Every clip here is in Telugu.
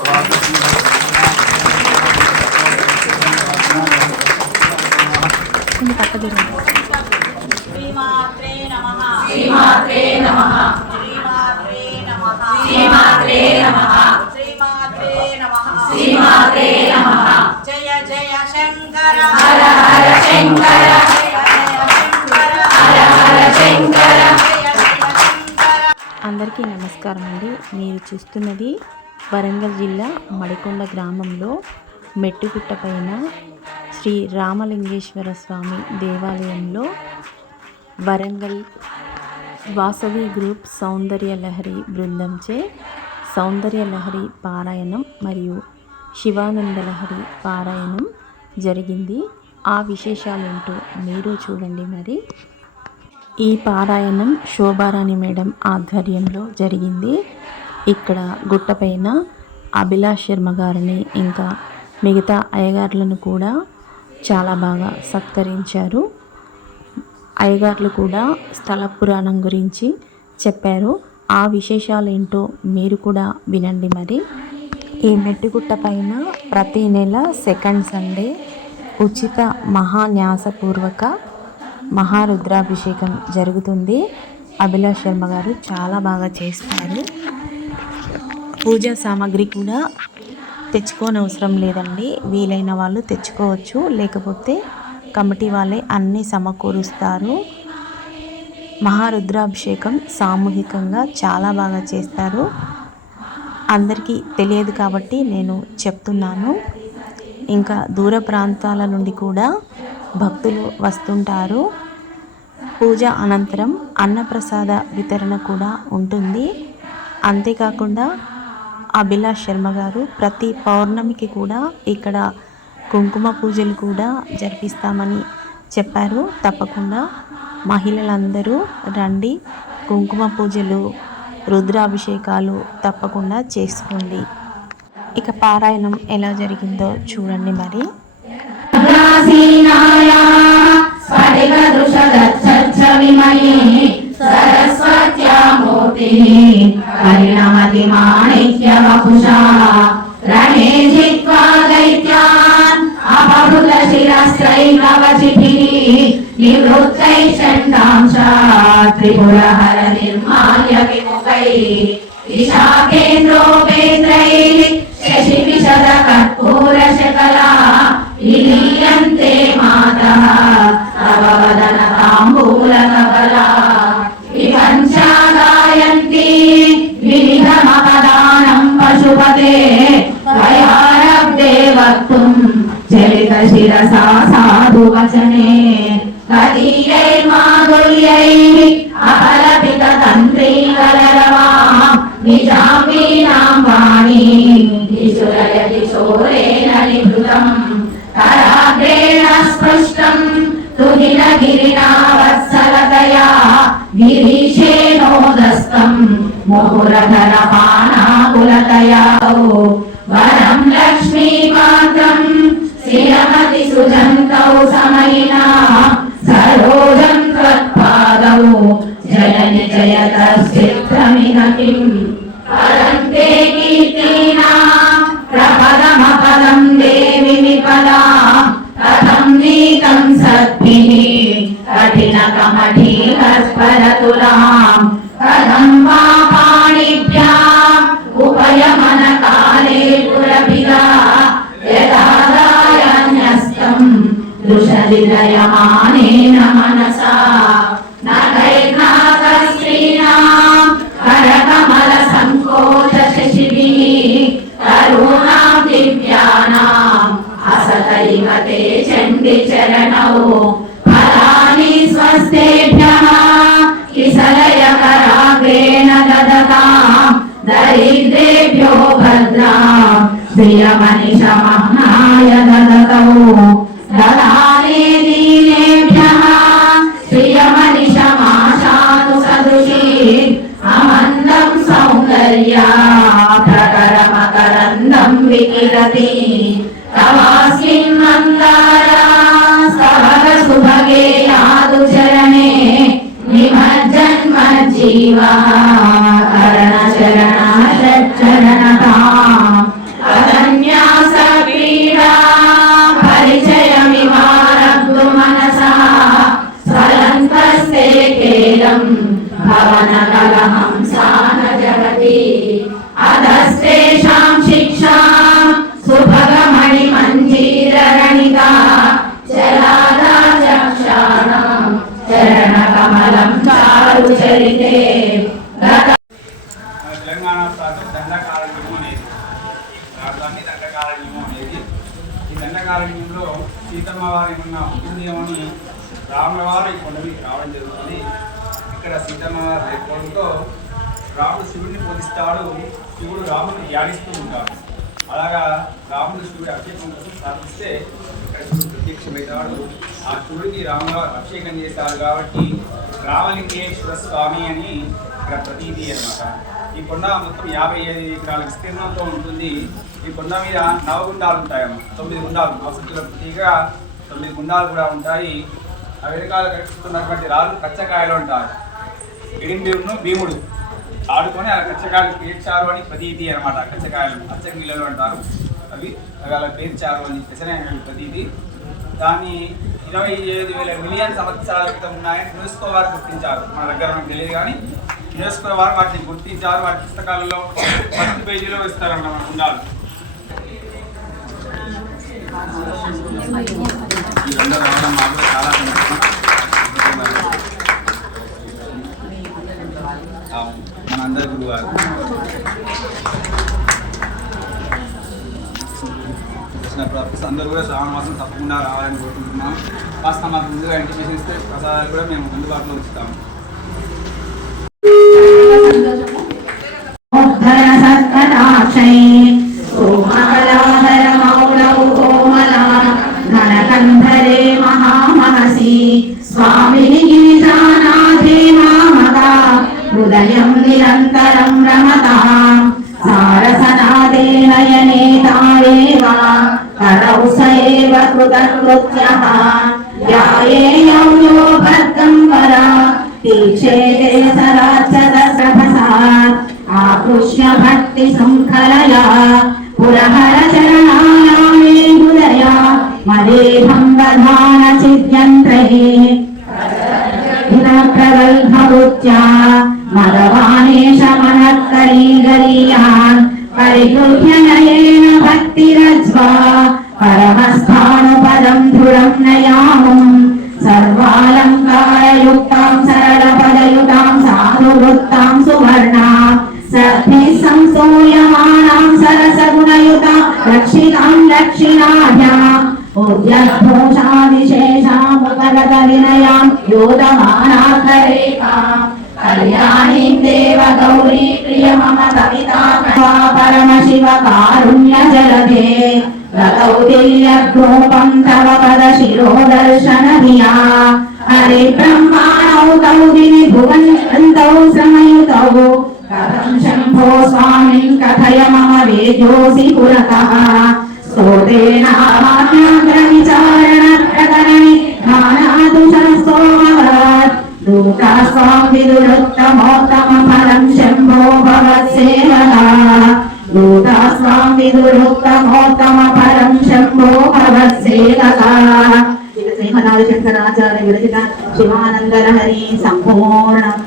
శ్రీమాత్రే నమః శ్రీమాత్రే నమః శ్రీమాత్రే నమః శ్రీమాత్రే నమః శ్రీమాత్రే నమః శ్రీమాత్రే నమః జయ జయ శంకర హర హర శంకర జయ జయ శంకర హర హర శంకర జయ జయ శంకర. అందరికీ నమస్కారం అండి. మీరు చూస్తున్నది వరంగల్ జిల్లా మడికొండ గ్రామంలో మెట్టుగుట్ట పైన శ్రీ రామలింగేశ్వర స్వామి దేవాలయంలో వరంగల్ వాసవి గ్రూప్ సౌందర్య లహరి బృందంచే సౌందర్య లహరి పారాయణం మరియు శివానంద లహరి పారాయణం జరిగింది. ఆ విశేషాలేంటో మీరు చూడండి. మరి ఈ పారాయణం శోభారాణి మేడం ఆధ్వర్యంలో జరిగింది. ఇక్కడ గుట్టపైన అభిలాష్ శర్మ గారిని ఇంకా మిగతా అయ్యగారులను కూడా చాలా బాగా సత్కరించారు. అయ్యగారులు కూడా స్థల పురాణం గురించి చెప్పారు. ఆ విశేషాలు ఏంటో మీరు కూడా వినండి. మరి ఈ మెట్టుగుట్ట పైన ప్రతి నెల సెకండ్ సండే ఉచిత మహాన్యాసపూర్వక మహారుద్రాభిషేకం జరుగుతుంది. అభిలాష్ శర్మ గారు చాలా బాగా చేస్తారు. పూజా సామాగ్రి కూడా తెచ్చుకోనవసరం లేదండి. వీలైన వాళ్ళు తెచ్చుకోవచ్చు, లేకపోతే కమిటీ వాళ్ళే అన్నీ సమకూరుస్తారు. మహారుద్రాభిషేకం సామూహికంగా చాలా బాగా చేస్తారు. అందరికీ తెలియదు కాబట్టి నేను చెప్తున్నాను. ఇంకా దూర ప్రాంతాల నుండి కూడా భక్తులు వస్తుంటారు. పూజ అనంతరం అన్నప్రసాద వితరణ కూడా ఉంటుంది. అంతేకాకుండా అభిలాష్ శర్మ గారు ప్రతి పౌర్ణమికి కూడా ఇక్కడ కుంకుమ పూజలు కూడా జరిపిస్తామని చెప్పారు. తప్పకుండా మహిళలందరూ రండి, కుంకుమ పూజలు రుద్రాభిషేకాలు తప్పకుండా చేసుకోండి. ఇక పారాయణం ఎలా జరిగిందో చూడండి. మరి పరిణమతి మాణిక్య వపుషా రణే జిత్వా దైత్యాన్ అపహృత శిరస్త్రైకవచిభిః నివృత్తై షण्डांशा త్రిపురహర నిర్మాల్య విముఖైః విశాఖేంద్రోపేంద్రైః శశివిశద కర్పూర శకలా విలీయంతే మాతః తవ వదన తాంబూల కబలా విపంచాగాయంతి వినిధమపదానం పశుపతే త్వయారబ్ధే వక్తుం చలిత శిరసా సాధు వచనే కదీయైర్మాధుర్యైః అపలపిత తంత్రీకలరవాం నిజాంబీనాం వాణీ దిశురయతి చోరేణ నిభృతం కరాగ్రేణ స్పృష్టం తుహిన గిరినా వత్సలతయా గిరీశేనోదస్తం ముహురధర పానాకులతయా వరం లక్ష్మీకాంతం శ్రియమతి సుజంతౌ సమయినా సరోజం త్వత్పాదౌ జనని జయత చిత్రమిహ కిం పరంతే కీర్తినా ప్రపదమపదం దేవి విపదా కథం నీతం సద్భిః కఠిన కమఠీ హస్పరతులాం కథం పాపాణిభ్యాం ఉపయమన కాలే పురభిగా యదాదాయన్యస్తం దృశవిదయమానేన మనసా నగైర్నాథ స్త్రీణాం కరకమల సంకోచ శశిభిః తరుణాం దివ్యానాం అసతైవ తే చండి చరణౌ ఫలాని స్వస్తేభ్యః కిసలయకరాగ్రేణ దదతాం దరిద్రేభ్యో భద్రాం ప్రియమనిషమహ్నాయ దదతౌ దదానే దీనేభ్యః ప్రియమనిషమాశాతు సదృశీ అమందం సౌందర్యా ప్రకరమకరందం వికిరతి తవాస్మిన్ మందారా స్తవక సుభగే యాదు చరణే నిమజ్జన్మజ్జీవా కరణ చరణ షట్చరణతాం దండకారణ్యము అనేది. ఈ దండకారణ్యంలో సీతమ్మ వారి ఉన్న పుట్టిందేమని రాముల వారు ఈ కొండ మీదకి రావడం జరుగుతుంది. ఇక్కడ సీతమ్మ వారి లేకపోవడంతో రాముడు శివుడిని పూజిస్తాడు, శివుడు రాముడిని ధ్యానిస్తూ ఉంటాడు. అలాగా రాముడు శివుడి అభిషేకం కోసం ప్రార్థిస్తే ఇక్కడ శివుడు ప్రత్యక్షమవుతాడు. ఆ శివుడికి రాములవారు అభిషేకం చేశారు కాబట్టి రామలింగేశ్వర స్వామి అని ఇక్కడ ప్రతీతి అన్నమాట. ఈ కొండ మొత్తం 55 ఎకరాల విస్తీర్ణంతో ఉంటుంది. ఈ కొండ మీద నవగుండాలు ఉంటాయమ్మ, 9 గుండాలు, నవసత్తుల ప్రతీగా 9 గుండాలు కూడా ఉంటాయి. ఆ వెనకాల కట్టుకున్నటువంటి రాళ్ళు కచ్చకాయలు ఉంటాయి. హిడింబీరును భీముడు ఆడుకొని ఆ కచ్చకాయలు పేర్చారు అని ప్రతీతి అనమాట. కచ్చకాయలు అచ్చగిల్లలు అంటారు, అవి అలా పేర్చారు అని చెప్పేసి ప్రతీతి. దాన్ని 27,000 మిలియన్ సంవత్సరాల క్రితం ఉన్నాయని యునెస్కో వారు గుర్తించారు. మన దగ్గర మనకు తెలియదు కానీ యునెస్కో వారు వాటిని గుర్తించారు. వాటి పుస్తకాలలో 10 పేజీలో ఇస్తారన్నమాట మన గుండాలు. మీరందరూ రావడం మాకు చాలా మనందరి గురువారు అందరూ కూడా శ్రావణ మాసం తప్పకుండా రావాలని కోరుకుంటున్నాం. కాస్త మాకు ముందుగా ఇంటిమేషన్ ఇస్తే ప్రసాదాలు కూడా మేము అందుబాటులో ఉంచుతాము. హృదయం నిరంతరం రమతాం సారసనాదే నయనే తాయేవా కరౌ సయేవ కృతకృత్యః ధ్యాయేయం యో భర్గం వరా తీక్షేతే సరాచరసభసా ఆకృష్య భక్తి సంకలయా పురహర చరణాయామే హృదయా మదేహం వధాన చిద్యంత్రై ప్రగల్భవృత్యా మదవానేష మనఃకరీగరీయాన్ పరిగృహ్య నయేన భక్తిరజ్వా పరమస్థానుపదం దృఢం నయాముం సర్వాలంకారయుక్తాం సరళపదయుతాం సాధువృత్తాం సువర్ణాం సద్భిః సంసూయమానాం సరసగుణయుతాం రక్షితాం దక్షిణాభ్యాం ఉద్యద్భూషాదిశేషాముపగత వినయాం యోధమానాకరేకాం కళ్యాణీం దేవ గౌరీ ప్రియ మమ కవితా పరమశివ కారుణ్య జలదే గౌతిల్యగ్రూపం తవ పద శిరోదర్శన ధియా హరి బ్రహ్మాణౌ తౌ విని భువనంతౌ శ్రమయుతౌ కథం శంభో స్వామిం కథయ మమ వేద్యోసి పురతః స్తోతేనామాన్యాగ్రవిచారణ ప్రకరణి మానాదు శస్తోమవత్ దూతాస్వాం విదురుత్తమోత్తమ ఫలం శంభో భవత్సేవగా దూతాస్వాం విదురుత్తమోత్తమ ఫలం శంభో భవత్సేవగా. శ్రీమన్నారాయణ శంకరాచార్య విరచిత శివానందలహరి సంపూర్ణం.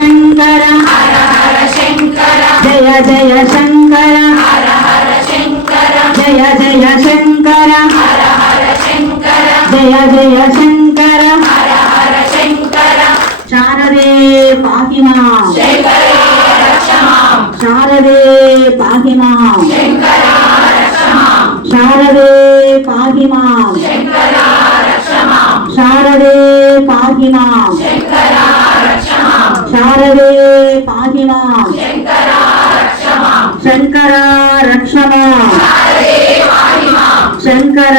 శంకర హర హర శంకర జయ జయ శంకర హర హర శంకర జయ జయ శంకర హర హర శంకర జయ జయ శంకర హర హర శంకర. శారదే పాహి మాం శంకర రక్ష మాం శారదే పాహి మాం శంకర రక్ష మాం శారదే పాహి మాం శంకర రక్ష మాం శారదే పాహి మాం శంకర రక్ష మాం శారదే పాహి మాం శంకర రక్ష మాం శంకర రక్ష మాం శారదే పాహి మాం శంకర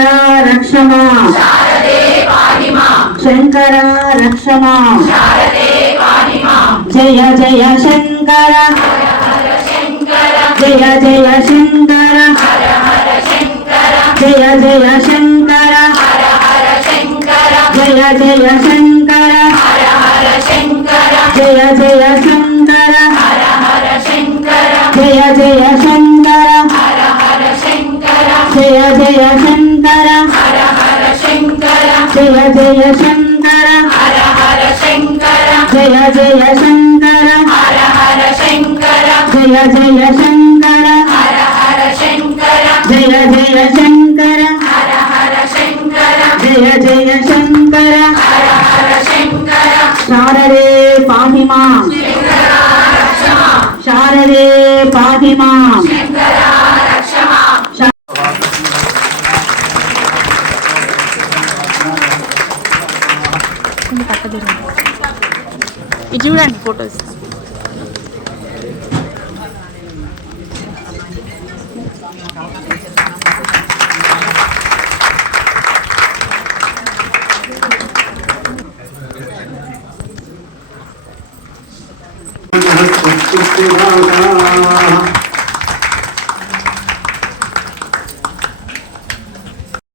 రక్ష మాం శారదే పాహి మాం శంకర రక్ష మాం శారదే పాహి మాం. జయ జయ శంకర హర హర శంకర జయ జయ శంకర హర హర శంకర జయ జయ శంకర హర హర శంకర జయ జయ శంకర హర హర శంకర జయ జయ శంకర హర హర శంకర జయ జయ శంకర హర హర శంకర జయ జయ శంకర హర హర శంకర జయ జయ శంకర హర హర శంకర జయ జయ శంకర హర హర శంకర జయ జయ శంకర హర హర శంకర జయ జయ శంకర హర హర శంకర జయ జయ శంకర హర హర శంకర. శారదే పాహి మాం శంకర రక్ష మాం శారదే పాహి మాం ఇది చూడండి ఫొటోస్.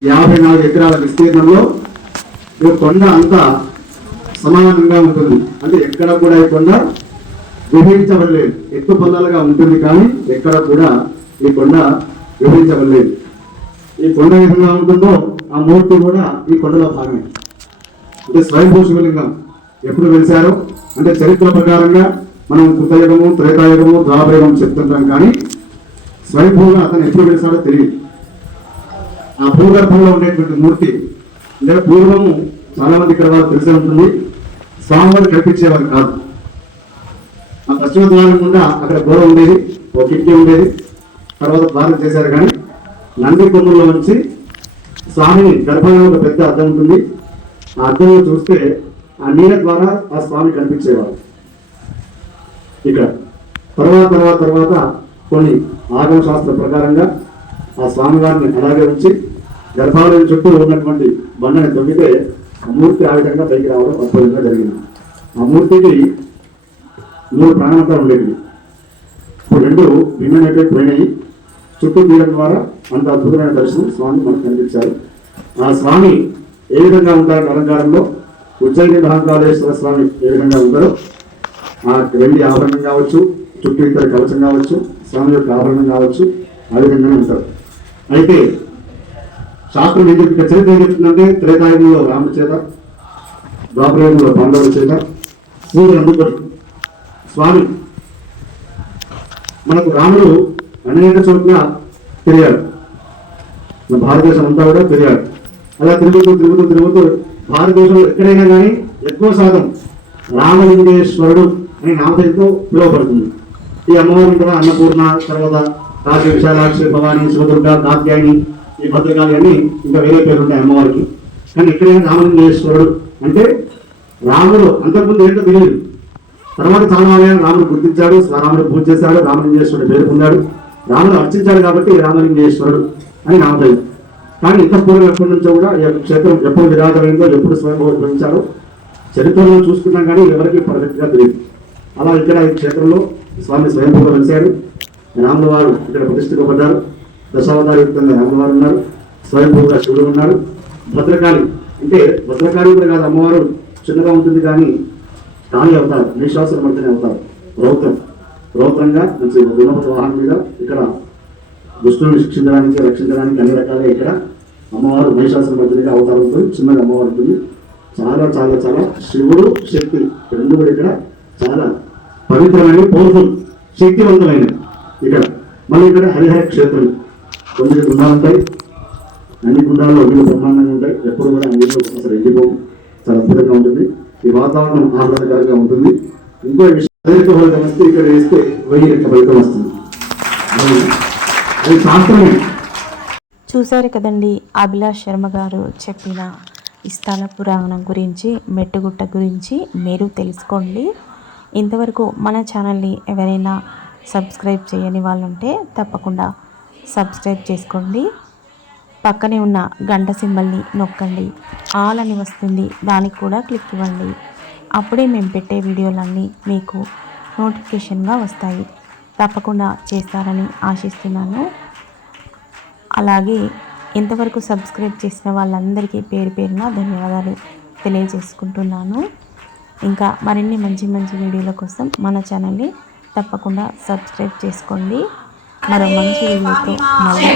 యాభై 4 ఎకరాల విస్తీర్ణంలో ఈ కొండ అంతా సమానంగా ఉంటుంది. అంటే ఎక్కడ కూడా ఈ కొండ విభజించబడలేదు. ఎత్తు పొలాలుగా ఉంటుంది కానీ ఎక్కడ కూడా ఈ కొండ విభజించబడలేదు. ఈ కొండ ఏ విధంగా ఉంటుందో ఆ మూర్తి కూడా ఈ కొండలో భాగమే. అంటే స్వయంభూ శివలింగం ఎప్పుడు వెలిశారో అంటే చరిత్ర ప్రకారంగా మనం కృతయుగము, త్రేతాయుగము, ద్వాపరయుగం చెప్తుంటాం కానీ స్వయంభూగా అతను ఎప్పుడు వెలిసాడో తెలియదు. ఆ భూగర్భంలో ఉండేటువంటి మూర్తి అంటే పూర్వము చాలా మంది ఇక్కడ వారు తెలిసే ఉంటుంది, స్వామివారు కల్పించేవారు కాదు. ఆ పశ్చిమ ద్వారం గుండా అక్కడ గోడ ఉండేది, ఒక కిటికీ ఉండేది, తర్వాత ద్వారం చేశారు. కానీ నంది కొమ్ముల్లో నుంచి స్వామిని గర్భంలో ఒక పెద్ద అద్దం ఉంటుంది. ఆ అద్దంలో చూస్తే ఆ నీళ్ళ ద్వారా ఆ స్వామి కనిపించేవారు. ఇక్కడ తర్వాత కొన్ని ఆగమ శాస్త్ర ప్రకారంగా ఆ స్వామివారిని అలాగే ఉంచి గర్భాలయం చుట్టూ ఉన్నటువంటి బండని తొమ్మితే ఆ మూర్తి ఆ విధంగా పైకి రావడం అద్భుతంగా జరిగింది. ఆ మూర్తికి 3 ప్రాణాంతాలు ఉండేవి. ఇప్పుడు 2 విమెన్ పోయినాయి. చుట్టూ తీయడం ద్వారా అంత అద్భుతమైన దర్శనం స్వామి మనకు కనిపించారు. ఆ స్వామి ఏ విధంగా ఉంటారు అలంకారంలో, ఉజ్జయిని మహాకాళేశ్వర స్వామి ఏ విధంగా ఉంటారో ఆ వెండి ఆభరణం కావచ్చు, చుట్టూ ఇతర కవచం కావచ్చు, స్వామి యొక్క ఆభరణం కావచ్చు, ఆ విధంగానే ఉంటారు. అయితే శాస్త్రం ఏం చెప్తుంది, చరిత్ర ఏం చెప్తుందంటే త్రేతాయుగంలో రాముడి చేత, ద్వాపరయుగంలో పాండవుల చేత శ్రీని అందుకొని స్వామి మనకు రాముడు అనేక చోట్ల తిరిగాడు. మన భారతదేశం అంతా కూడా తిరిగాడు. అలా తిరుగుతూ భారతదేశంలో ఎక్కడైనా కానీ ఎక్కువ శాతం రామలింగేశ్వరుడు అనే నామధేయంతో పిలువబడుతుంది. ఈ అమ్మవారి కూడా అన్నపూర్ణ, తర్వాత కాశీ విశాలాక్షి, భవానీ, శివదుర్గ, కాత్యాయని, ఈ భద్రకాళి అని ఇంకా వేరే పేరు ఉంటాయి అమ్మవారికి. కానీ ఇక్కడైనా రామలింగేశ్వరుడు అంటే రాముడు అంతకుముందు ఏంటో తెలియదు. తర్వాత చాలా రాముడు గుర్తించాడు, రాముడు పూజ చేశాడు, రామలింగేశ్వరుడు పేరు పొందాడు, రాముడు అర్చించాడు కాబట్టి రామలింగేశ్వరుడు అని నామధేయం. కానీ ఇంత పూర్వం ఎప్పటి నుంచో కూడా క్షేత్రం ఎప్పుడు విరాజమైందో, ఎప్పుడు స్వయంభవించాడో చరిత్రలో చూసుకున్నాం కానీ ఎవరికి పర్ఫెక్ట్గా తెలియదు. అలా ఇక్కడ ఈ క్షేత్రంలో స్వామి స్వయంభూగా వెలిశాడు. రాముల వారు ఇక్కడ ప్రతిష్ఠింపబడ్డారు. దశావతారయుక్తంగా రాముల వారు ఉన్నారు, స్వయంభూగా శివుడు ఉన్నారు. భద్రకాళి అంటే భద్రకాళి కూడా కాదు, అమ్మవారు చిన్నగా ఉంటుంది కానీ కాళి అవుతారు, నిశ్వాసం మధ్యనే అవుతారు. రౌద్రంగా మంచి గుణపతి వాహనం మీద ఇక్కడ దుష్టులను శిక్షించడానికి, రక్షించడానికి అన్ని రకాలుగా ఇక్కడ అమ్మవారు మహిషాసుర మధ్యగా అవతారంతో చిన్నగా అమ్మవారు ఉంటుంది. చాలా చాలా చాలా శివుడు శక్తి 2 కూడా ఇక్కడ చాలా పవిత్రమైన, పవర్ఫుల్, శక్తివంతమైన. ఇక్కడ మళ్ళీ ఇక్కడ హరిహర క్షేత్రం 9 గుండాలు ఉంటాయి. అన్ని గుండాల్లో నీళ్ళు బ్రహ్మాండంగా ఉంటాయి. ఎప్పుడు కూడా నీళ్ళు అసలు ఎండిపోవు. చాలా అద్భుతంగా ఉంటుంది. ఈ వాతావరణం ఆహ్లాదకరంగా ఉంటుంది. ఇంకో విషయం, 10 రెట్ల ఫలితం వస్తే ఇక్కడ వేస్తే 1000 రెట్ల ఫలితం వస్తుంది. అది శాస్త్రమే. చూశారు కదండి అభిలాష్ శర్మ గారు చెప్పిన ఈ స్థల పురాణం గురించి, మెట్టుగుట్ట గురించి మీరు తెలుసుకోండి. ఇంతవరకు మన ఛానల్ని ఎవరైనా సబ్స్క్రైబ్ చేయని వాళ్ళు ఉంటే తప్పకుండా సబ్స్క్రైబ్ చేసుకోండి. పక్కనే ఉన్న గంట సింబల్ని నొక్కండి, ఆల్ అని వస్తుంది, దానికి కూడా క్లిక్ ఇవ్వండి. అప్పుడే మేము పెట్టే వీడియోలన్నీ మీకు నోటిఫికేషన్గా వస్తాయి. తప్పకుండా చేస్తారని ఆశిస్తున్నాను. అలాగే ఇంతవరకు సబ్స్క్రైబ్ చేసిన వాళ్ళందరికీ పేరు పేరున ధన్యవాదాలు తెలియజేసుకుంటున్నాను. ఇంకా మరిన్ని మంచి మంచి వీడియోల కోసం మన ఛానల్ని తప్పకుండా సబ్స్క్రైబ్ చేసుకోండి. మరో మంచి వీడియోతో మళ్ళీ